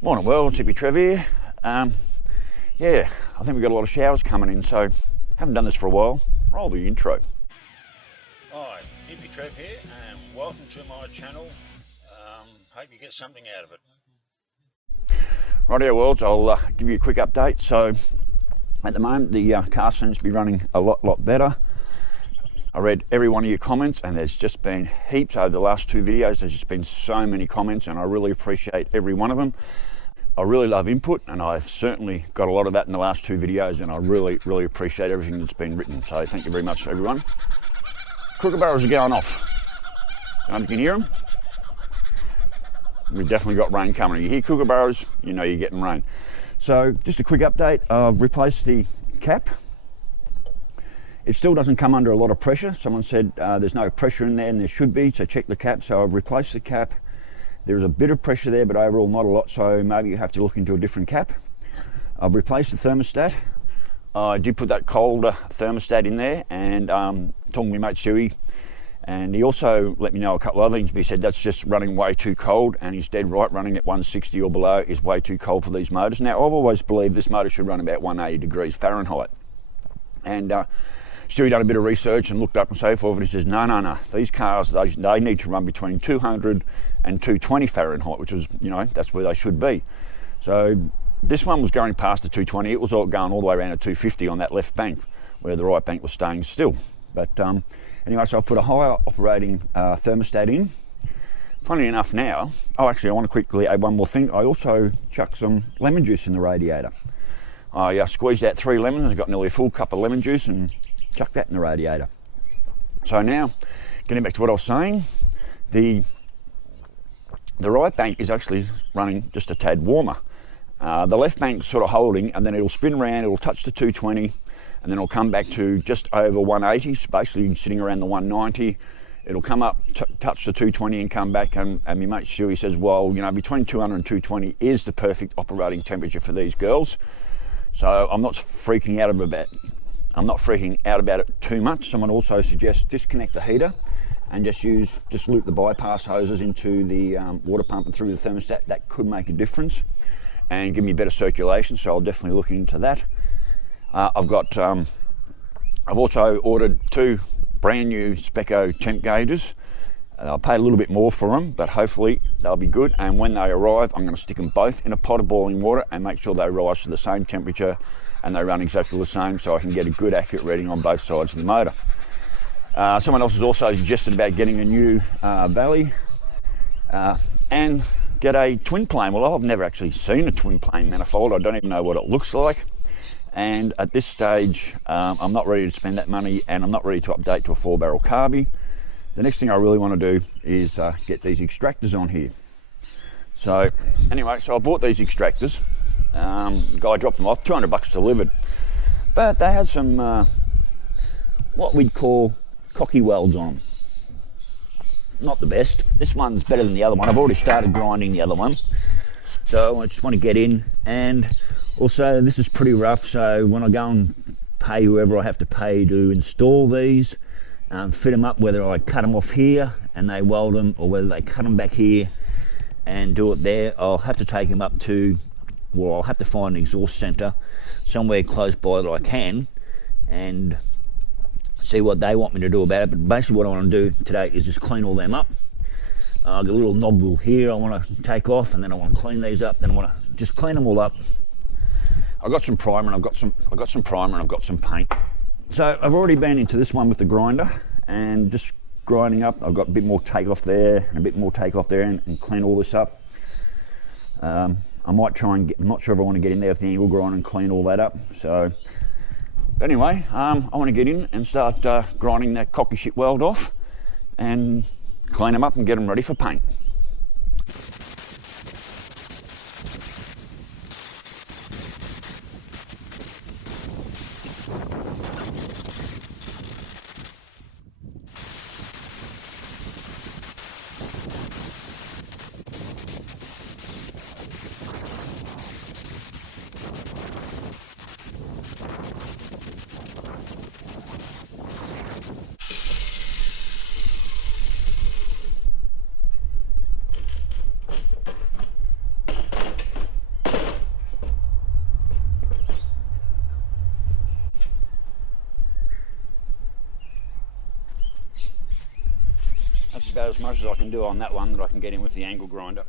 Morning world, it's Hippy Trev here. Yeah, I think we've got a lot of showers coming in, so haven't done this for a while. Roll the intro. Hi, Hippy Trev here, and welcome to my channel. Hope you get something out of it. Rightio worlds, I'll give you a quick update. So at the moment the car seems to be running a lot better. I read every one of your comments, and there's just been heaps over the last two videos. There's just been so many comments, and I really appreciate every one of them. I really love input, and I've certainly got a lot of that in the last two videos, and I really appreciate everything that's been written. So thank you very much, everyone. Kookaburras are going off. You can hear them. We've definitely got rain coming. You hear kookaburras, you know you're getting rain. So just a quick update. I've replaced the cap. It still doesn't come under a lot of pressure. Someone said there's no pressure in there, and there should be, so check the cap. So I've replaced the cap. There's a bit of pressure there, but overall not a lot, so maybe you have to look into a different cap. I've replaced the thermostat. I did put that colder thermostat in there, and talking to my mate Stewie, and he also let me know a couple of other things, but he said that's just running way too cold, and he's dead right. Running at 160 or below is way too cold for these motors. Now, I've always believed this motor should run about 180 degrees Fahrenheit, and Stewie done a bit of research and looked up and so forth, and he says no, these cars, they need to run between 200 and 220 Fahrenheit, which is, you know, that's where they should be. So this one was going past the 220. It was all going all the way around to 250 on that left bank, where the right bank was staying still. But anyway, so I've put a higher operating thermostat in. Funny enough now, actually I want to quickly add one more thing. I also chucked some lemon juice in the radiator. I squeezed out 3 lemons, I got nearly a full cup of lemon juice and chucked that in the radiator. So now, getting back to what I was saying, the right bank is actually running just a tad warmer. The left bank's sort of holding, and then it'll spin around, it'll touch the 220, and then it'll come back to just over 180, so basically sitting around the 190. It'll come up, touch the 220 and come back, and my mate Stewie says, well, you know, between 200 and 220 is the perfect operating temperature for these girls. So I'm not freaking out about it too much. Someone also suggests disconnect the heater and just loop the bypass hoses into the water pump and through the thermostat. That could make a difference and give me better circulation, so I'll definitely look into that. I've also ordered 2 brand new Speco temp gauges. I'll pay a little bit more for them, but hopefully they'll be good, and when they arrive I'm going to stick them both in a pot of boiling water and make sure they rise to the same temperature and they run exactly the same, so I can get a good accurate reading on both sides of the motor. Someone else has also suggested about getting a new Valley and get a twin plane. Well, I've never actually seen a twin plane manifold. I don't even know what it looks like, and at this stage I'm not ready to spend that money, and I'm not ready to update to a 4-barrel carby. The next thing I really want to do is get these extractors on here. So anyway, so I bought these extractors. The guy dropped them off, $200 delivered, but they had some what we'd call cocky welds on them. Not the best. This one's better than the other one. I've already started grinding the other one, so I just want to get in. And also this is pretty rough, so when I go and pay whoever I have to pay to install these, fit them up, whether I cut them off here and they weld them, or whether they cut them back here and do it there, I'll have to take them up to, well, I'll have to find an exhaust centre somewhere close by that I can and see what they want me to do about it. But basically what I want to do today is just clean all them up. I've got a little knob here I want to take off, and then I want to clean these up. Then I want to just clean them all up. I've got some primer, and I've got some primer, and I've got some paint. So I've already been into this one with the grinder and just grinding up. I've got a bit more take off there and a bit more take off there, and clean all this up. I might try and I'm not sure if I want to get in there with the angle grinder and clean all that up. So anyway, I want to get in and start grinding that cocky shit weld off and clean them up and get them ready for paint. about as much as I can do on that one that I can get in with the angle grinder.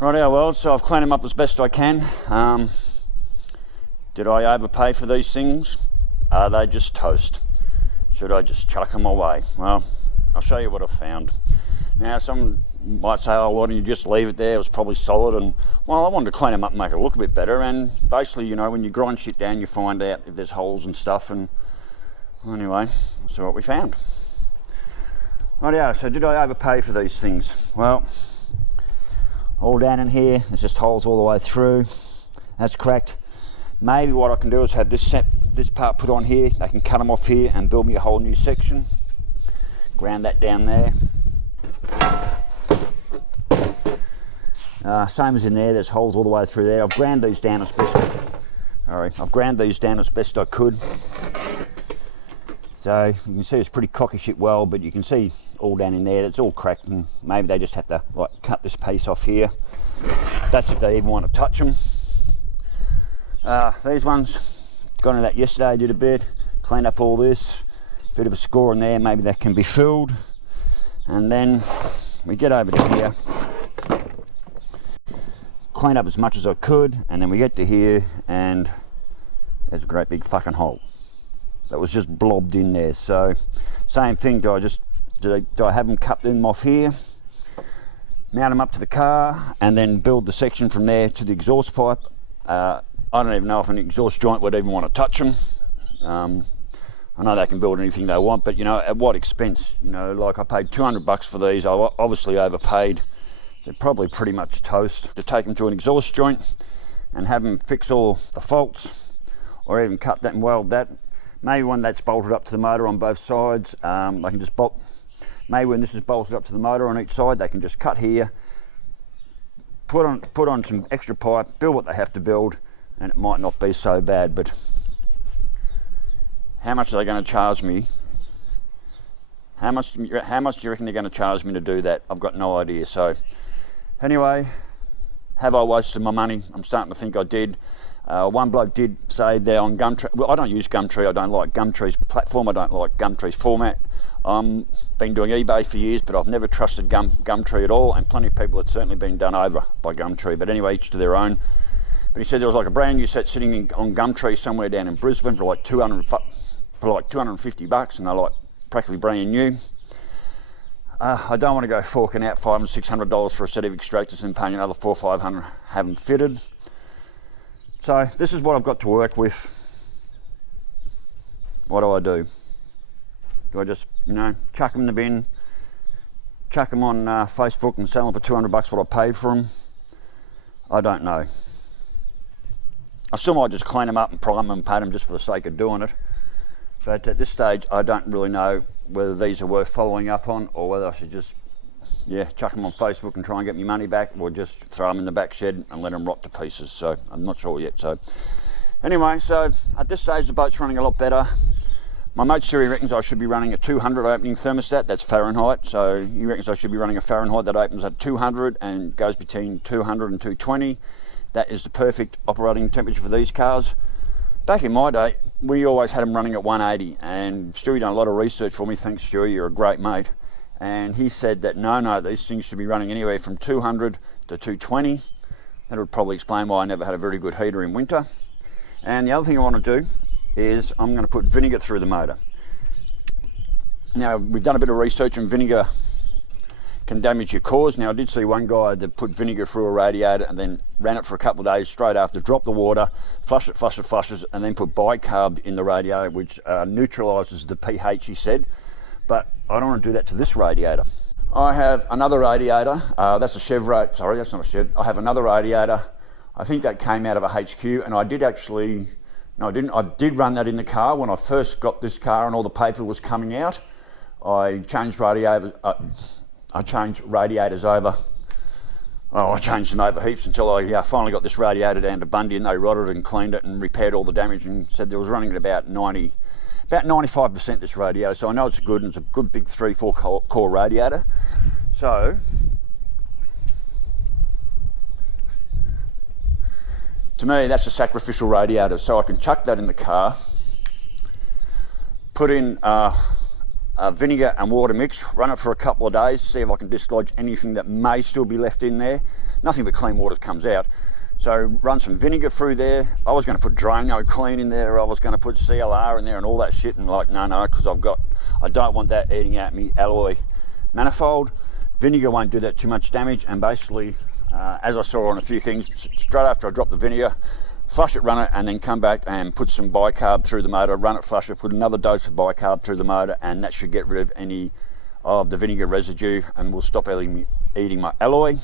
Rightio, well, so I've cleaned them up as best I can. Did I overpay for these things? Are they just toast? Should I just chuck them away? Well, I'll show you what I've found. Now, some might say, oh, why don't you just leave it there? It was probably solid. And, well, I wanted to clean them up and make it look a bit better. And basically, you know, when you grind shit down, you find out if there's holes and stuff. And anyway, that's what we found. Rightio, so did I overpay for these things? Well, all down in here, there's just holes all the way through. That's cracked. Maybe what I can do is have this part put on here. They can cut them off here and build me a whole new section. Ground that down there. Same as in there, there's holes all the way through there. I've ground these down as best. I've ground these down as best I could. So you can see it's pretty cocky shit well, but you can see all down in there, it's all cracked, and maybe they just have to like cut this piece off here. That's if they even want to touch them. These ones, got into that yesterday, did a bit, cleaned up all this, bit of a score in there, maybe that can be filled. And then we get over to here, clean up as much as I could, and then we get to here and there's a great big fucking hole that was just blobbed in there. So same thing, do I have them cut them off here, mount them up to the car, and then build the section from there to the exhaust pipe? I don't even know if an exhaust joint would even want to touch them. I know they can build anything they want, but you know, at what expense? You know, like I paid 200 bucks for these. I obviously overpaid. They're probably pretty much toast. To take them to an exhaust joint and have them fix all the faults, or even cut that and weld that. Maybe when that's bolted up to the motor on both sides, they can just bolt. Maybe when this is bolted up to the motor on each side, they can just cut here, put on some extra pipe, build what they have to build, and it might not be so bad. But how much are they going to charge me? How much do you reckon they're going to charge me to do that? I've got no idea. So anyway, have I wasted my money? I'm starting to think I did. One bloke did say they're on Gumtree. Well, I don't use Gumtree. I don't like Gumtree's platform. I don't like Gumtree's format. Been doing eBay for years, but I've never trusted Gumtree at all, and plenty of people have certainly been done over by Gumtree. But anyway, each to their own. But he said there was like a brand new set sitting on Gumtree somewhere down in Brisbane for like 250 bucks, and they're like practically brand new. I don't want to go forking out $500 and $600 for a set of extractors and paying another $400 or $500 have them fitted. So this is what I've got to work with. What do? Do I just, you know, chuck them in the bin, chuck them on Facebook and sell them for 200 bucks what I paid for them? I don't know. I still might just clean them up and prime them and paint them just for the sake of doing it. But at this stage, I don't really know whether these are worth following up on, or whether I should just, yeah, chuck them on Facebook and try and get my money back, or just throw them in the back shed and let them rot to pieces. So I'm not sure yet. So anyway, so at this stage, the boat's running a lot better. My mate Siri reckons I should be running a 200 opening thermostat. That's Fahrenheit. So he reckons I should be running a Fahrenheit that opens at 200 and goes between 200 and 220. That is the perfect operating temperature for these cars. Back in my day, we always had them running at 180, and Stewie done a lot of research for me. Thanks, Stewie, you're a great mate. And he said that no, these things should be running anywhere from 200 to 220. That would probably explain why I never had a very good heater in winter. And the other thing I want to do is I'm going to put vinegar through the motor. Now, we've done a bit of research, and vinegar can damage your cores. Now, I did see one guy that put vinegar through a radiator and then ran it for a couple of days straight after, dropped the water, flushes, and then put bicarb in the radiator, which neutralises the pH, he said. But I don't want to do that to this radiator. I have another radiator, that's a Chevrolet, sorry, that's not a Chev. I have another radiator. I think that came out of a HQ, and I did actually, no I didn't, I did run that in the car when I first got this car and all the paper was coming out. I changed radiators over. Oh, I changed them over heaps until I finally got this radiator down to Bundy, and they rotted and cleaned it and repaired all the damage, and said there was running at about 95% this radiator. So I know it's good, and it's a good big 3-4 core radiator. So to me, that's a sacrificial radiator. So I can chuck that in the car, put in vinegar and water mix, run it for a couple of days, see if I can dislodge anything that may still be left in there. Nothing but clean water comes out. So run some vinegar through there. I was going to put Drano Clean in there, I was going to put CLR in there and all that shit, and like, no, because I don't want that eating out me alloy manifold. Vinegar won't do that too much damage, and basically, as I saw on a few things, straight after I drop the vinegar, flush it, run it, and then come back and put some bicarb through the motor, run it, flush it, put another dose of bicarb through the motor, and that should get rid of any of the vinegar residue and will stop eating my alloy.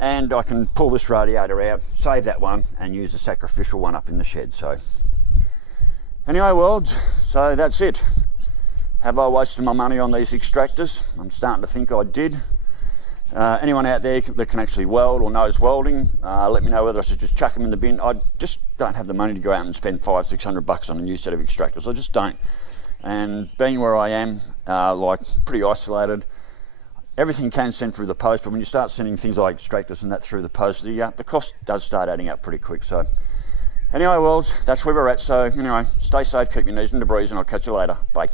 And I can pull this radiator out, save that one, and use the sacrificial one up in the shed. So anyway, worlds, so that's it. Have I wasted my money on these extractors? I'm starting to think I did. Anyone out there that can actually weld or knows welding, let me know whether I should just chuck them in the bin. I just don't have the money to go out and spend $500-600 on a new set of extractors. I just don't. And being where I am, like pretty isolated, everything can send through the post, but when you start sending things like extractors and that through the post, the cost does start adding up pretty quick. So anyway, worlds, that's where we're at. So anyway, stay safe, keep your knees in the breeze, and I'll catch you later. Bye.